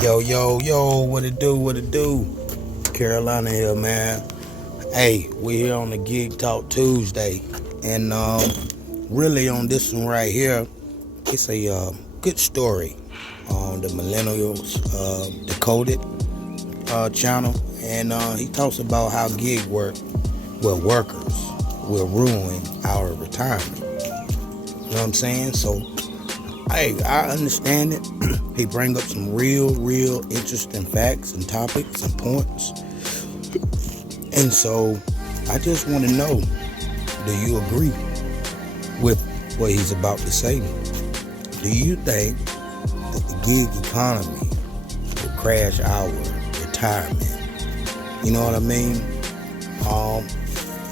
Yo, yo, yo, what it do, what it do? Carolina here, man. Hey, we're here on the Gig Talk Tuesday. And really on this one right here, it's a good story on the Millennials Decoded channel. And he talks about how gig workers will ruin our retirement. You know what I'm saying? So, hey, I understand it. He bring up some real interesting facts and topics and points. And so I just want to know, do you agree with what he's about to say? Do you think that the gig economy will crash our retirement? You know what I mean?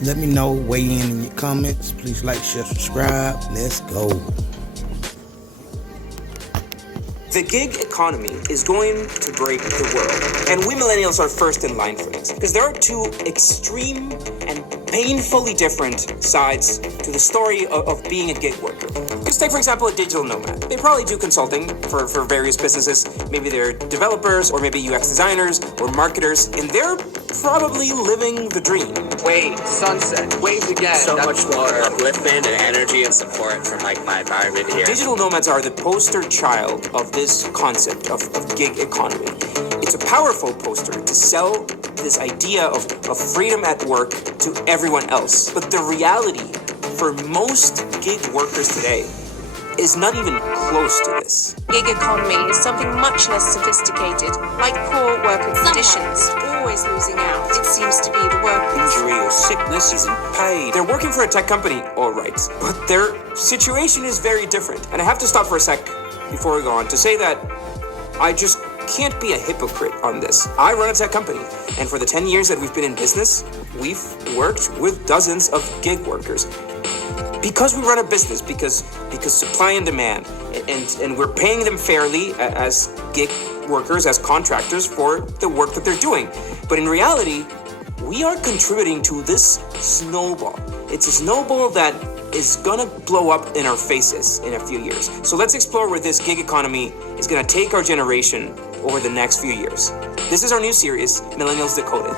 Let me know, weigh in your comments. Please like, share, subscribe. Let's go. The gig economy is going to break the world, and we millennials are first in line for this, because there are two extreme and painfully different sides to the story of being a gig worker. Just take, for example, a digital nomad. They probably do consulting for various businesses. Maybe they're developers, or maybe UX designers, or marketers, and they're probably living the dream. Wave, sunset, waves again. So much more upliftment and energy and support from like my environment here. Digital nomads are the poster child of this concept of gig economy. It's a powerful poster to sell this idea of freedom at work to everyone else. But the reality for most gig workers today is not even close to this. Gig economy is something much less sophisticated, like poor worker conditions, always losing out. It seems to be the workers. Injury or sickness isn't paid. They're working for a tech company, all right, but their situation is very different. And I have to stop for a sec before we go on to say that I just can't be a hypocrite on this. I run a tech company, and for the 10 years that we've been in business, we've worked with dozens of gig workers. Because we run a business, because supply and demand, and we're paying them fairly as gig workers, as contractors for the work that they're doing. But in reality, we are contributing to this snowball. It's a snowball that is gonna blow up in our faces in a few years. So let's explore where this gig economy is gonna take our generation over the next few years. This is our new series, Millennials Decoded.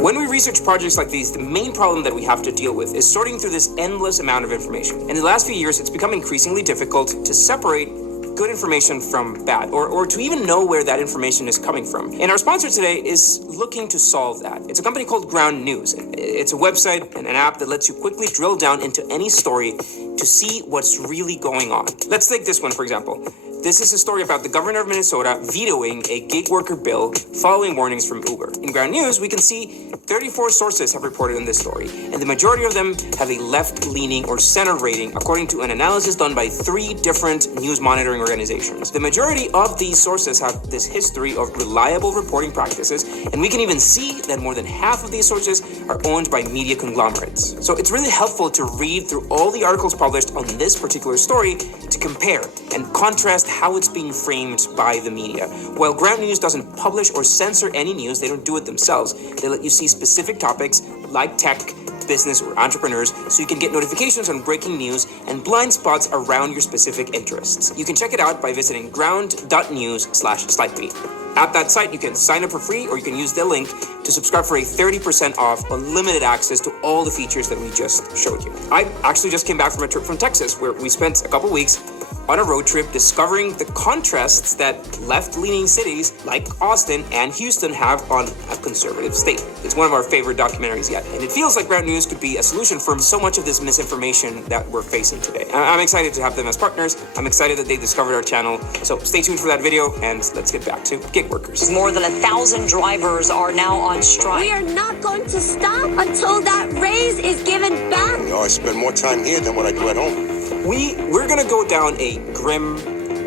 When we research projects like these, the main problem that we have to deal with is sorting through this endless amount of information. In the last few years, it's become increasingly difficult to separate good information from bad, or to even know where that information is coming from. And our sponsor today is looking to solve that. It's a company called Ground News. It's a website and an app that lets you quickly drill down into any story to see what's really going on. Let's take this one, for example. This is a story about the governor of Minnesota vetoing a gig worker bill following warnings from Uber. In Ground News, we can see 34 sources have reported on this story, and the majority of them have a left-leaning or center rating, according to an analysis done by 3 different news monitoring organizations. The majority of these sources have this history of reliable reporting practices, and we can even see that more than half of these sources are owned by media conglomerates. So it's really helpful to read through all the articles published on this particular story to compare and contrast how it's being framed by the media. While Ground News doesn't publish or censor any news, they don't do it themselves. They let you see specific topics like tech, business, or entrepreneurs, so you can get notifications on breaking news and blind spots around your specific interests. You can check it out by visiting ground.news/slightbeat. At that site, you can sign up for free, or you can use the link to subscribe for a 30% off unlimited access to all the features that we just showed you. I actually just came back from a trip from Texas, where we spent a couple weeks on a road trip discovering the contrasts that left-leaning cities like Austin and Houston have on a conservative state. It's one of our favorite documentaries yet, and it feels like Ground News could be a solution for so much of this misinformation that we're facing today. I'm excited to have them as partners. I'm excited that they discovered our channel. So stay tuned for that video, and let's get back to gig workers. More than 1,000 drivers are now on strike. We are not going to stop until that raise is given back. I spend more time here than what I do at home. We're gonna go down a grim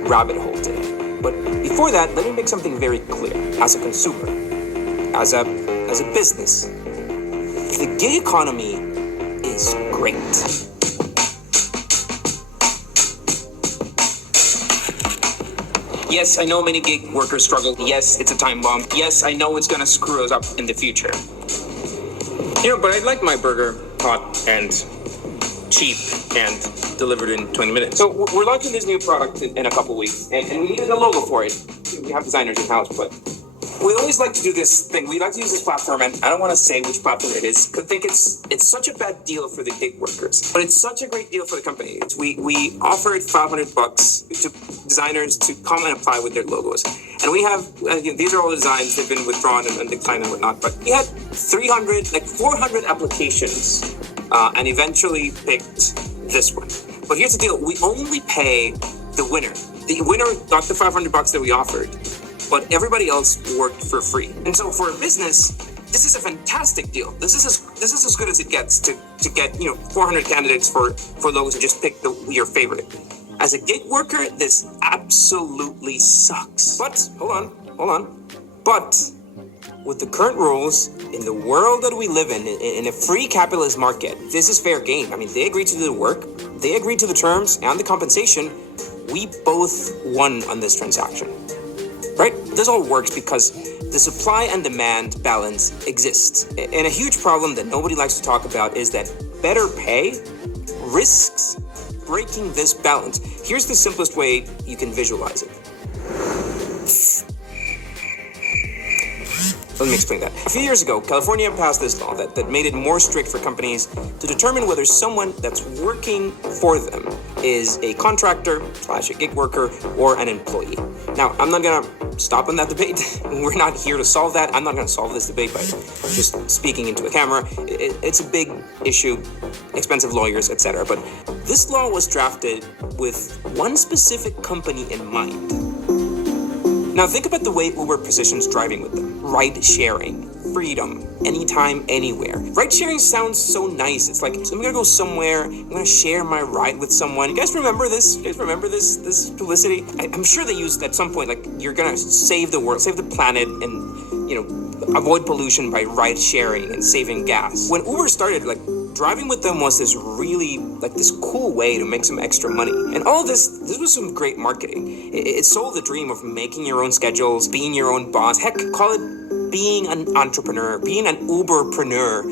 rabbit hole today. But before that, let me make something very clear. As a consumer, as a business, the gig economy is great. Yes, I know many gig workers struggle. Yes, it's a time bomb. Yes, I know it's gonna screw us up in the future. But I like my burger hot and cheap and delivered in 20 minutes. So we're launching this new product in a couple weeks, and we needed a logo for it. We have designers in-house, but we always like to do this thing. We like to use this platform, and I don't want to say which platform it is, because I think it's such a bad deal for the gig workers, but it's such a great deal for the company. We offered $500 to designers to come and apply with their logos, and we have these are all the designs. They've been withdrawn and declined and whatnot, but we had 400 applications, and eventually picked this one. But here's the deal: we only pay the winner. The winner got the $500 that we offered, but everybody else worked for free. And so for a business, this is a fantastic deal. This is as good as it gets to get 400 candidates for logos and just pick your favorite. As a gig worker, this absolutely sucks. But hold on. But with the current rules in the world that we live in a free capitalist market, this is fair game. I mean, they agreed to do the work, they agreed to the terms and the compensation. We both won on this transaction. Right? This all works because the supply and demand balance exists. And a huge problem that nobody likes to talk about is that better pay risks breaking this balance. Here's the simplest way you can visualize it. Let me explain that. A few years ago, California passed this law that made it more strict for companies to determine whether someone that's working for them is a contractor / a gig worker or an employee. Now, I'm not gonna stop on that debate. We're not here to solve that. I'm not gonna solve this debate by just speaking into a camera. It's a big issue, expensive lawyers, etc. But this law was drafted with one specific company in mind. Now think about the way Uber positions driving with them. Ride sharing, freedom, anytime, anywhere. Ride sharing sounds so nice. It's like, I'm gonna go somewhere, I'm gonna share my ride with someone. You guys remember this? You guys remember this publicity? I'm sure they used at some point, like, you're gonna save the world, save the planet, and, avoid pollution by ride sharing and saving gas. When Uber started, driving with them was this really, this cool way to make some extra money. And all of this was some great marketing. It sold the dream of making your own schedules, being your own boss. Heck, call it being an entrepreneur, being an Uberpreneur.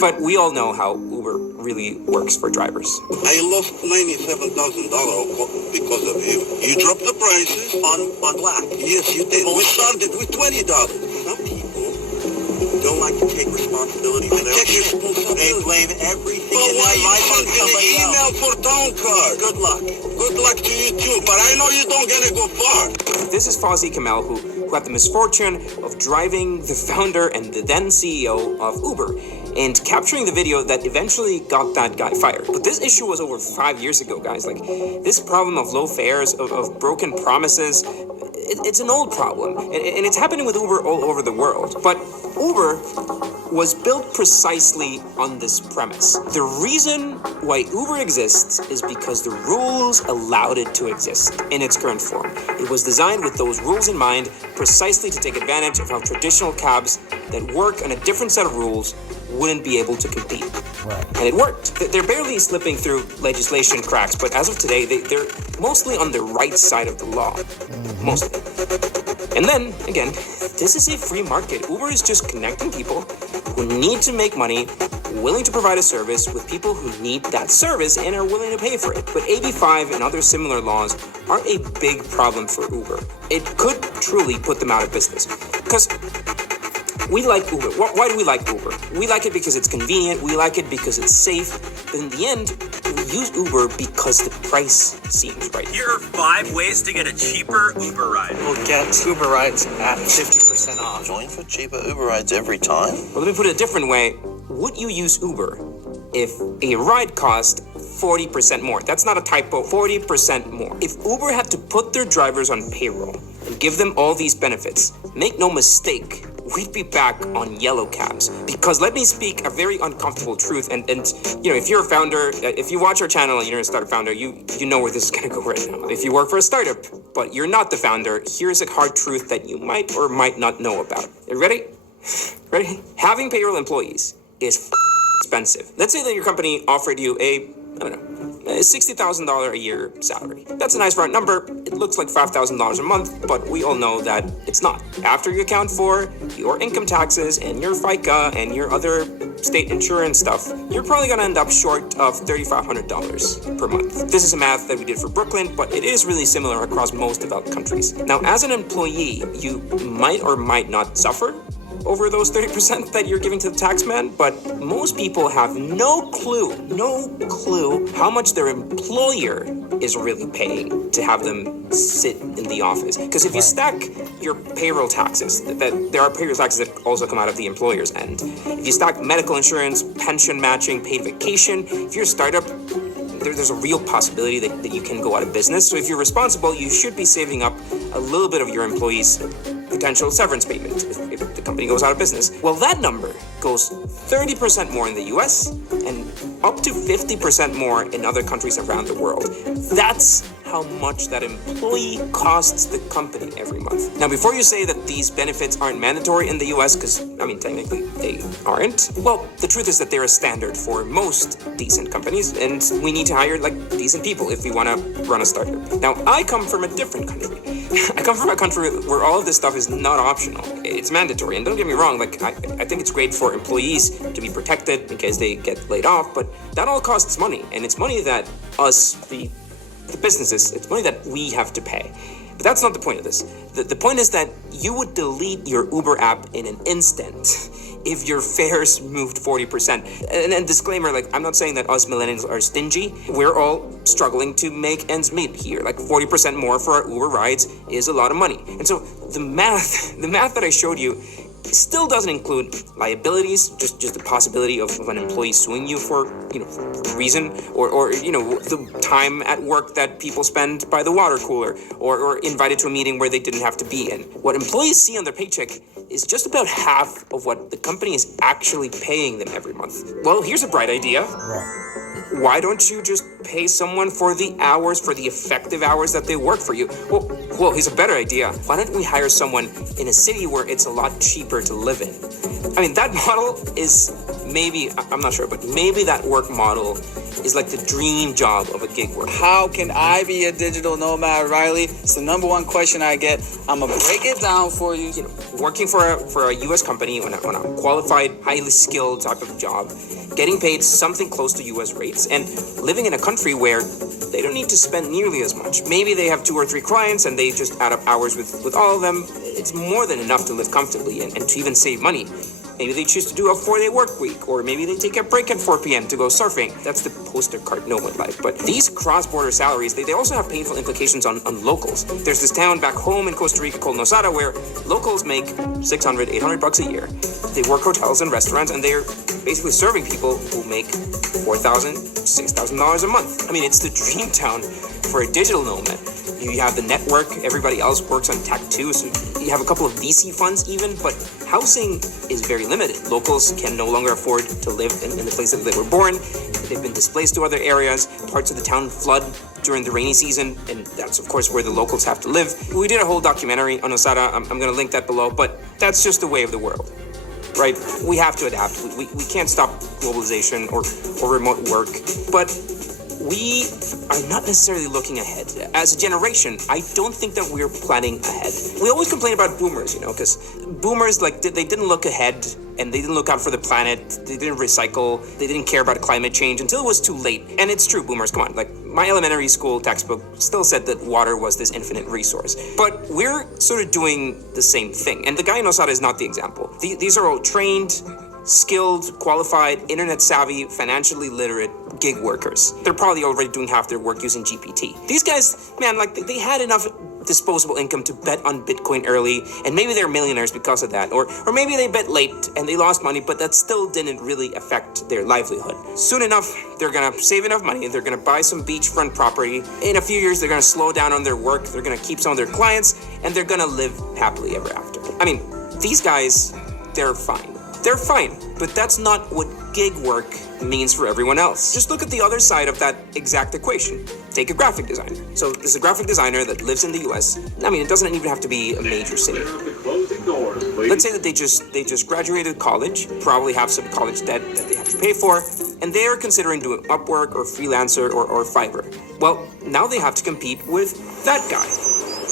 But we all know how Uber really works for drivers. I lost $97,000 because of you. You dropped the prices on black. Yes, you did. We started with $20. Some people don't like to take responsibility for their actions. They blame everything in their life on somebody else. Email for town card. Good luck. Good luck to you too, but I know you don't gonna go far. This is Fawzi Kamel, who had the misfortune of driving the founder and the then CEO of Uber and capturing the video that eventually got that guy fired. But this issue was over 5 years ago, guys. This problem of low fares, of broken promises, it's an old problem. And it's happening with Uber all over the world. But Uber was built precisely on this premise. The reason why Uber exists is because the rules allowed it to exist in its current form. It was designed with those rules in mind, precisely to take advantage of how traditional cabs that work on a different set of rules wouldn't be able to compete. Right. And it worked. They're barely slipping through legislation cracks, but as of today, they're mostly on the right side of the law. Mostly. And then, again, this is a free market. Uber is just connecting people who need to make money, willing to provide a service with people who need that service and are willing to pay for it. But AB5 and other similar laws are a big problem for Uber. It could truly put them out of business. Because we like Uber. Why do we like Uber? We like it because it's convenient. We like it because it's safe. But in the end, we use Uber because the price seems right. Here are 5 ways to get a cheaper Uber ride. We'll get Uber rides at 50% off. Join for cheaper Uber rides every time? Well, let me put it a different way. Would you use Uber if a ride cost 40% more? That's not a typo. 40% more. If Uber had to put their drivers on payroll and give them all these benefits, make no mistake, we'd be back on yellow cabs. Because let me speak a very uncomfortable truth. And if you're a founder, if you watch our channel and you're a startup founder, you know where this is going to go right now. If you work for a startup, but you're not the founder, here's a hard truth that you might or might not know about. You ready? Ready? Having payroll employees is expensive. Let's say that your company offered you a I don't know, $60,000 a year salary. That's a nice round number. It looks like $5,000 a month, but we all know that it's not. After you account for your income taxes and your FICA and your other state insurance stuff, you're probably gonna end up short of $3,500 per month. This is a math that we did for Brooklyn, but it is really similar across most developed countries. Now, as an employee, you might or might not suffer over those 30% that you're giving to the tax man, but most people have no clue how much their employer is really paying to have them sit in the office. Because if you stack your payroll taxes, that there are payroll taxes that also come out of the employer's end. If you stack medical insurance, pension matching, paid vacation, if you're a startup, there's a real possibility that you can go out of business. So if you're responsible, you should be saving up a little bit of your employees' potential severance payment if the company goes out of business. Well, that number goes 30% more in the US and up to 50% more in other countries around the world. That's how much that employee costs the company every month. Now, before you say that these benefits aren't mandatory in the US, because, I mean, technically they aren't, well, the truth is that they're a standard for most decent companies, and we need to hire, like, decent people if we want to run a startup. Now, I come from a different country. I come from a country where all of this stuff is not optional. It's mandatory. And don't get me wrong, like, I think it's great for employees to be protected in case they get laid off, but that all costs money. And it's money that us, the businesses, it's money that we have to pay. But that's not the point of this. The point is that you would delete your Uber app in an instant if your fares moved 40%. And disclaimer, like, I'm not saying that us millennials are stingy. We're all struggling to make ends meet here. Like, 40% more for our Uber rides is a lot of money. And so the math that I showed you still doesn't include liabilities, just the possibility of an employee suing you for, for a reason, or the time at work that people spend by the water cooler, or invited to a meeting where they didn't have to be in. What employees see on their paycheck is just about half of what the company is actually paying them every month. Well, here's a bright idea. Why don't you just pay someone for the hours, for the effective hours that they work for you? Well, here's a better idea. Why don't we hire someone in a city where it's a lot cheaper to live in? I mean, that model is maybe, I'm not sure, but maybe that work model is like the dream job of a gig worker. How can I be a digital nomad, Riley? It's the number one question I get. I'm gonna break it down for you. Working for a U.S. company on a qualified, highly skilled type of job, getting paid something close to U.S. rates, and living in a country where they don't need to spend nearly as much. Maybe they have 2 or 3 clients and they just add up hours with all of them. It's more than enough to live comfortably and to even save money. Maybe they choose to do a 4-day work week, or maybe they take a break at 4 p.m. to go surfing. That's the poster card nomad life. But these cross-border salaries, they also have painful implications on locals. There's this town back home in Costa Rica called Nosara where locals make $600, $800 a year. They work hotels and restaurants, and they're basically serving people who make $4,000, $6,000 a month. I mean, it's the dream town for a digital nomad. You have the network, everybody else works on tech too, so you have a couple of VC funds even, but housing is very limited. Locals can no longer afford to live in the place that they were born. They've been displaced to other areas. Parts of the town flood during the rainy season, and that's of course where the locals have to live. We did a whole documentary on Nosara. I'm going to link that below, but that's just the way of the world. Right? We have to adapt. We can't stop globalization or remote work, but we are not necessarily looking ahead. As a generation, I don't think that we're planning ahead. We always complain about boomers, because boomers, like, they didn't look ahead, and they didn't look out for the planet, they didn't recycle, they didn't care about climate change until it was too late. And it's true, boomers, come on. Like, my elementary school textbook still said that water was this infinite resource. But we're sort of doing the same thing. And the guy in Nosara is not the example. These are all trained, skilled, qualified, internet-savvy, financially literate gig workers. They're probably already doing half their work using GPT. These guys, man, like, they had enough disposable income to bet on Bitcoin early, and maybe they're millionaires because of that, or maybe they bet late and they lost money, but that still didn't really affect their livelihood. Soon enough, they're gonna save enough money, they're gonna buy some beachfront property. In a few years, they're gonna slow down on their work, they're gonna keep some of their clients, and they're gonna live happily ever after. I mean, these guys, they're fine. They're fine, but that's not what gig work means for everyone else. Just look at the other side of that exact equation. Take a graphic designer. So this is a graphic designer that lives in the US. I mean, it doesn't even have to be a major city. Let's say that they just graduated college, probably have some college debt that they have have to pay for, and they are considering doing Upwork or Freelancer or Fiverr. Well, now they have to compete with that guy.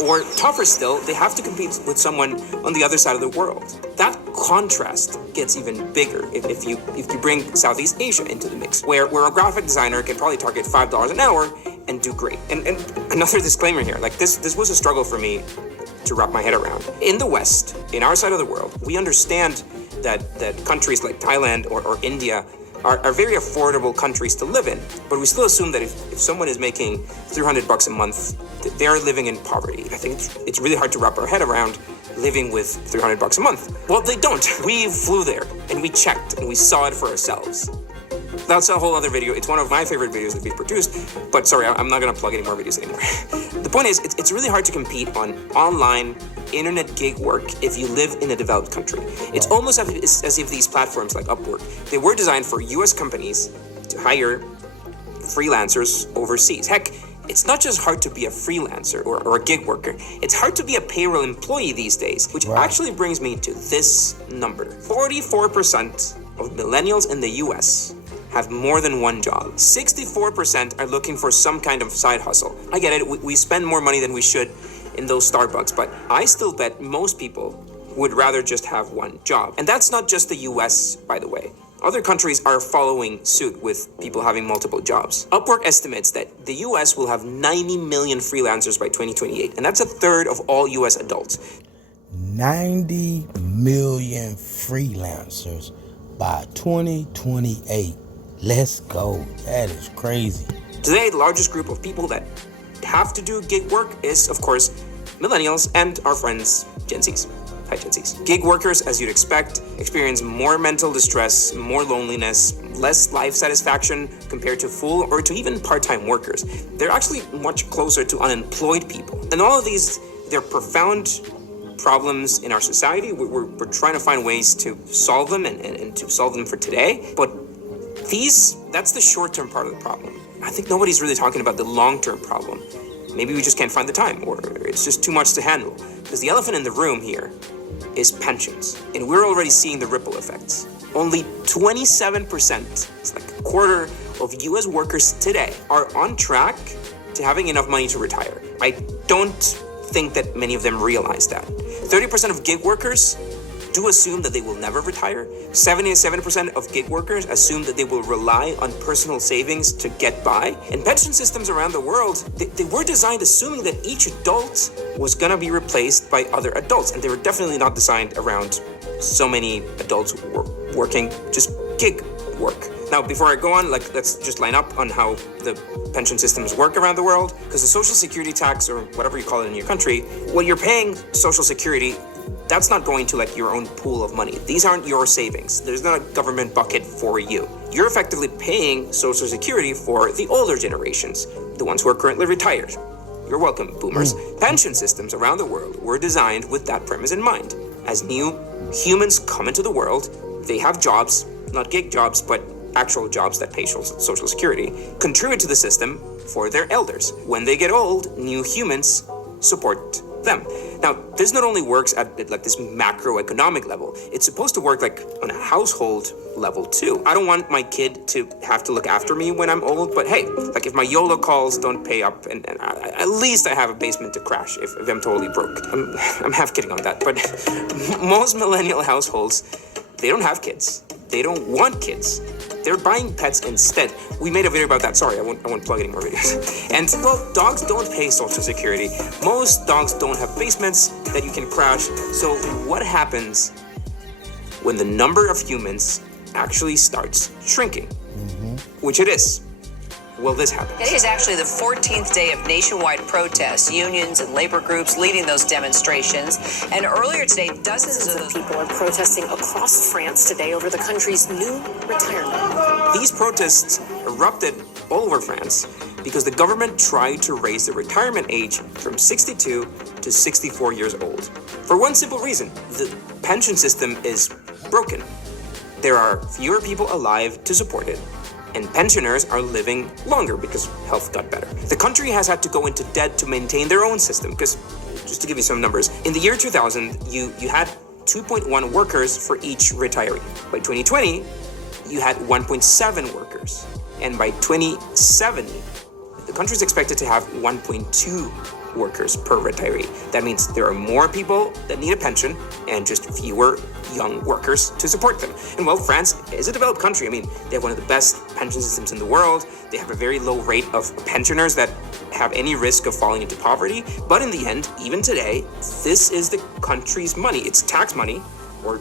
Or tougher still, they have to compete with someone on the other side of the world. That contrast gets even bigger if you bring Southeast Asia into the mix, where a graphic designer can probably target $5 an hour and do great. And another disclaimer here, like this was a struggle for me to wrap my head around. In the West, in our side of the world, we understand that countries like Thailand or India are very affordable countries to live in, but we still assume that if someone is making $300 a month, they're living in poverty. I think it's really hard to wrap our head around living with $300 a month. Well, they don't. We flew there and we checked and we saw it for ourselves. That's a whole other video. It's one of my favorite videos that we've produced, but sorry, I'm not gonna plug any more videos anymore. The point is, it's really hard to compete on online internet gig work if you live in a developed country. It's almost as if these platforms like Upwork, they were designed for US companies to hire freelancers overseas. Heck, it's not just hard to be a freelancer or a gig worker, it's hard to be a payroll employee these days, which actually brings me to this number. 44% of millennials in the US have more than one job. 64% are looking for some kind of side hustle. I get it, we spend more money than we should in those Starbucks, but I still bet most people would rather just have one job. And that's not just the US, by the way. Other countries are following suit with people having multiple jobs. Upwork estimates that the US will have 90 million freelancers by 2028, and that's a third of all US adults. 90 million freelancers by 2028. Let's go. That is crazy. Today, the largest group of people that have to do gig work is, of course, millennials and our friends, Gen Zs. Hi, Gen Zs. Gig workers, as you'd expect, experience more mental distress, more loneliness, less life satisfaction compared to full or to even part-time workers. They're actually much closer to unemployed people. And all of these, they're profound problems in our society. We're trying to find ways to solve them and to solve them for today. But that's the short-term part of the problem. I think nobody's really talking about the long-term problem. Maybe we just can't find the time, or it's just too much to handle. Because the elephant in the room here is pensions. And we're already seeing the ripple effects. Only 27%, it's like a quarter of US workers today, are on track to having enough money to retire. I don't think that many of them realize that. 30% of gig workers do assume that they will never retire. 77% of gig workers assume that they will rely on personal savings to get by. And pension systems around the world, they were designed assuming that each adult was gonna be replaced by other adults. And they were definitely not designed around so many adults working just gig work. Now, before I go on, let's just line up on how the pension systems work around the world. Because the social security tax, or whatever you call it in your country, when you're paying social security, that's not going to your own pool of money. These aren't your savings. There's not a government bucket for you. You're effectively paying Social Security for the older generations, the ones who are currently retired. You're welcome, boomers. Pension systems around the world were designed with that premise in mind. As new humans come into the world, they have jobs, not gig jobs, but actual jobs that pay Social Security, contribute to the system for their elders. When they get old, new humans support them. Now, this not only works at this macroeconomic level, it's supposed to work on a household level too. I don't want my kid to have to look after me when I'm old, but hey, if my YOLO calls don't pay up, and at least I have a basement to crash if I'm totally broke. I'm half kidding on that, but most millennial households, they don't have kids. They don't want kids. They're buying pets instead. We made a video about that. Sorry, I won't plug any more videos. And, well, dogs don't pay Social Security. Most dogs don't have basements that you can crash. So what happens when the number of humans actually starts shrinking? Which it is. Will this happen? It is actually the 14th day of nationwide protests, unions and labor groups leading those demonstrations. And earlier today, dozens of people are protesting across France today over the country's new retirement. These protests erupted all over France because the government tried to raise the retirement age from 62 to 64 years old. For one simple reason, the pension system is broken. There are fewer people alive to support it, and pensioners are living longer because health got better. The country has had to go into debt to maintain their own system because, just to give you some numbers, in the year 2000, you had 2.1 workers for each retiree. By 2020, you had 1.7 workers. And by 2070, the country is expected to have 1.2 workers per retiree. That means there are more people that need a pension and just fewer young workers to support them. And well, France is a developed country. I mean, they have one of the best pension systems in the world. They have a very low rate of pensioners that have any risk of falling into poverty. But in the end, even today, this is the country's money. It's tax money or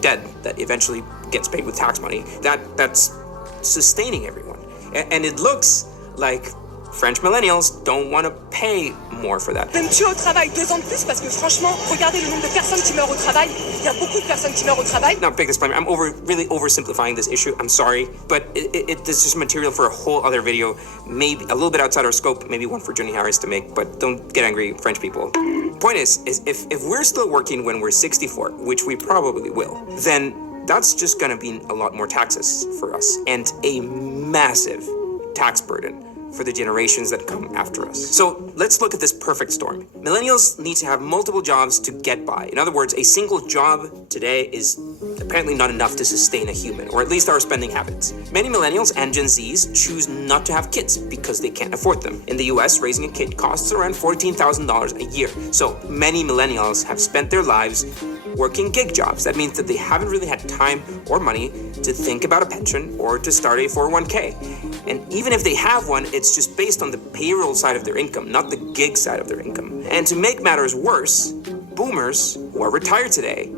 debt that eventually gets paid with tax money. That's sustaining everyone. And it looks like French millennials don't want to pay more for that. Même tu au travail 2 ans de plus parce que franchement, regardez le nombre de personnes qui meurent au travail. Il y a beaucoup de personnes qui meurent au travail. Now, big disclaimer, I'm really oversimplifying this issue. I'm sorry, but this is material for a whole other video, maybe a little bit outside our scope, maybe one for Johnny Harris to make, but don't get angry, French people. Point is if we're still working when we're 64, which we probably will, then that's just gonna be a lot more taxes for us and a massive tax burden for the generations that come after us. So let's look at this perfect storm. Millennials need to have multiple jobs to get by. In other words, a single job today is apparently not enough to sustain a human, or at least our spending habits. Many millennials and Gen Zs choose not to have kids because they can't afford them. In the US, raising a kid costs around $14,000 a year. So many millennials have spent their lives working gig jobs. That means that they haven't really had time or money to think about a pension or to start a 401k. And even if they have one, it's just based on the payroll side of their income, not the gig side of their income. And to make matters worse, boomers who are retired today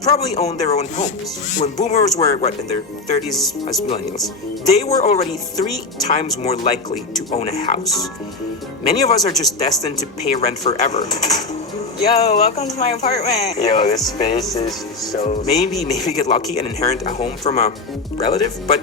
probably own their own homes. When boomers were, in their 30s as millennials, they were already 3 times more likely to own a house. Many of us are just destined to pay rent forever. Yo, welcome to my apartment. Yo, this space is so... Maybe get lucky and inherit a home from a relative, but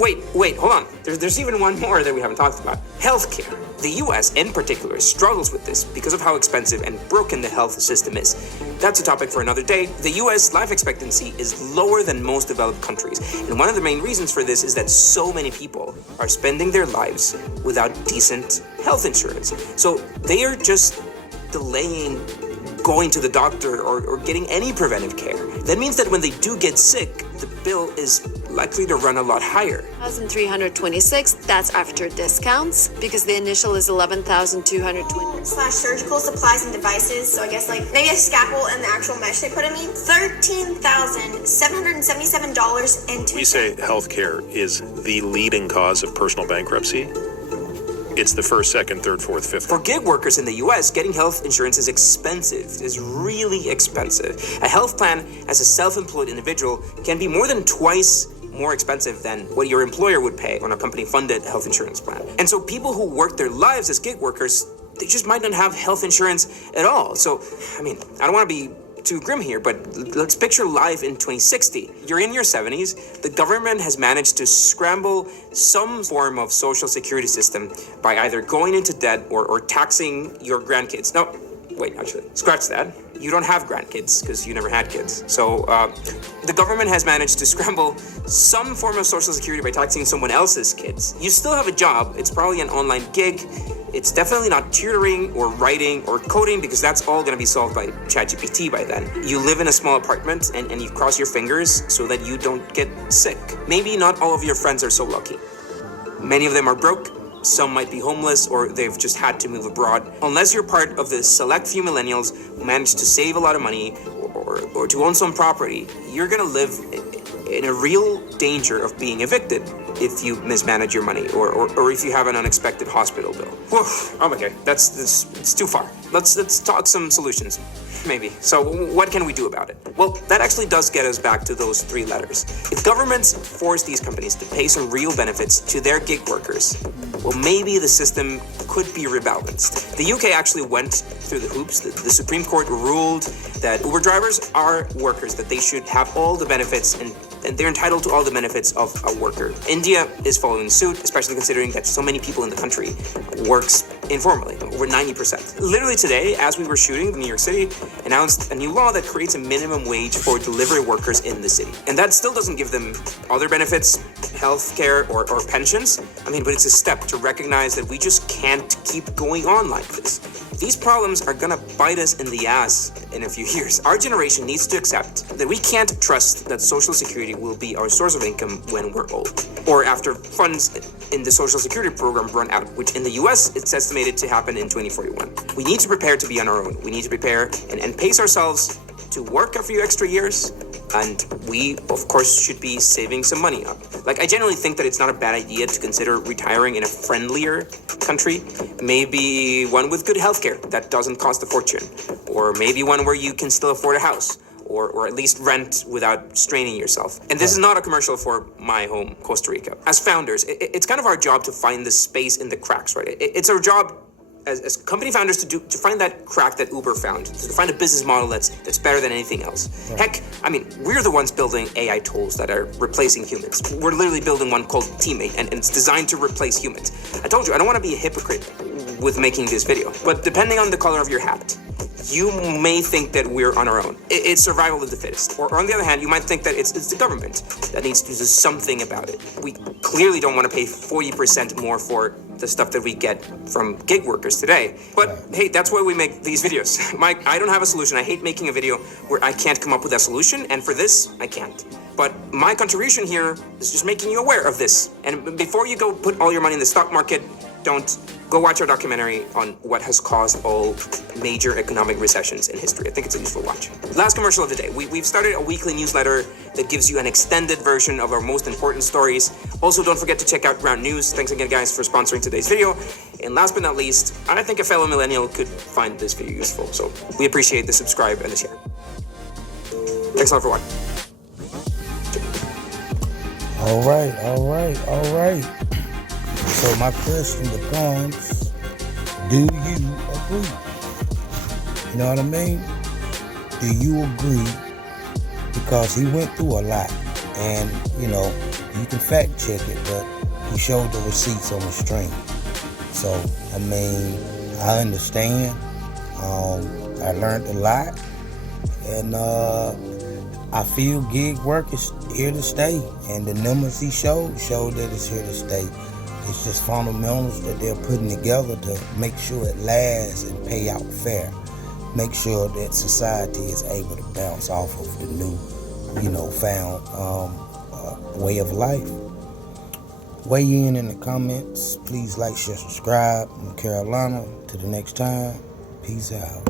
wait, hold on. There's even one more that we haven't talked about. Healthcare. The US in particular struggles with this because of how expensive and broken the health system is. That's a topic for another day. The US life expectancy is lower than most developed countries, and one of the main reasons for this is that so many people are spending their lives without decent health insurance. So they are just delaying going to the doctor or getting any preventive care. That means that when they do get sick, the bill is likely to run a lot higher. 1,326, that's after discounts, because the initial is 11,220. / surgical supplies and devices, so I guess like maybe a scalpel and the actual mesh they put in me, $13,777.02. We say healthcare is the leading cause of personal bankruptcy. It's the first, second, third, fourth, fifth. For gig workers in the US, getting health insurance is expensive, is really expensive. A health plan as a self-employed individual can be more than twice more expensive than what your employer would pay on a company-funded health insurance plan. And so people who work their lives as gig workers, they just might not have health insurance at all. So, I mean, I don't want to be too grim here, but let's picture life in 2060. You're in your 70s. The government has managed to scramble some form of social security system by either going into debt or taxing your grandkids. No, wait, actually, scratch that. You don't have grandkids because you never had kids. So the government has managed to scramble some form of social security by taxing someone else's kids. You still have a job. It's probably an online gig. It's definitely not tutoring or writing or coding because that's all going to be solved by ChatGPT by then. You live in a small apartment and you cross your fingers so that you don't get sick. Maybe not all of your friends are so lucky. Many of them are broke. Some might be homeless or they've just had to move abroad. Unless you're part of the select few millennials who managed to save a lot of money or to own some property, you're going to live in a real danger of being evicted if you mismanage your money or if you have an unexpected hospital bill. Whew, oh, okay, it's too far. Let's talk some solutions, maybe. So what can we do about it? Well, that actually does get us back to those 3 letters. If governments force these companies to pay some real benefits to their gig workers, well, maybe the system could be rebalanced. The UK actually went through the hoops. The Supreme Court ruled that Uber drivers are workers, that they should have all the benefits and they're entitled to all the benefits of a worker. India is following suit, especially considering that so many people in the country works informally, over 90%. Literally today, as we were shooting, New York City announced a new law that creates a minimum wage for delivery workers in the city. And that still doesn't give them other benefits, health care or pensions, I mean, but it's a step to recognize that we just can't keep going on like this. These problems are gonna bite us in the ass in a few years. Our generation needs to accept that we can't trust that Social Security will be our source of income when we're old, or after funds in the Social Security program run out, which in the US, it's estimated to happen in 2041. We need to prepare to be on our own. We need to prepare and pace ourselves to work a few extra years, and we, of course, should be saving some money up. Like, I genuinely think that it's not a bad idea to consider retiring in a friendlier country, maybe one with good healthcare that doesn't cost a fortune, or maybe one where you can still afford a house, or at least rent without straining yourself. And this is not a commercial for my home, Costa Rica. As founders, it's kind of our job to find the space in the cracks, right? It's our job as company founders to find that crack that Uber found, to find a business model that's better than anything else. Yeah. Heck, I mean, we're the ones building AI tools that are replacing humans. We're literally building one called Teammate, and it's designed to replace humans. I told you, I don't want to be a hypocrite with making this video, but depending on the color of your hat, you may think that we're on our own. It's survival of the fittest. Or on the other hand, you might think that it's the government that needs to do something about it. We clearly don't want to pay 40% more for the stuff that we get from gig workers today. But hey, that's why we make these videos. Mike, I don't have a solution. I hate making a video where I can't come up with a solution, and for this, I can't. But my contribution here is just making you aware of this. And before you go put all your money in the stock market, don't. Go watch our documentary on what has caused all major economic recessions in history. I think it's a useful watch. Last commercial of the day. We've started a weekly newsletter that gives you an extended version of our most important stories. Also, don't forget to check out Ground News. Thanks again, guys, for sponsoring today's video. And last but not least, I think a fellow millennial could find this video useful. So we appreciate the subscribe and the share. Thanks a lot for watching. All right. So my question becomes, do you agree? You know what I mean? Do you agree? Because he went through a lot, and you know, you can fact check it, but he showed the receipts on the stream. So, I mean, I understand. I learned a lot, and I feel gig work is here to stay, and the numbers he showed that it's here to stay. It's just fundamentals that they're putting together to make sure it lasts and pay out fair. Make sure that society is able to bounce off of the new, found way of life. Weigh in the comments. Please like, share, subscribe. I'm Carolina. Till the next time, peace out.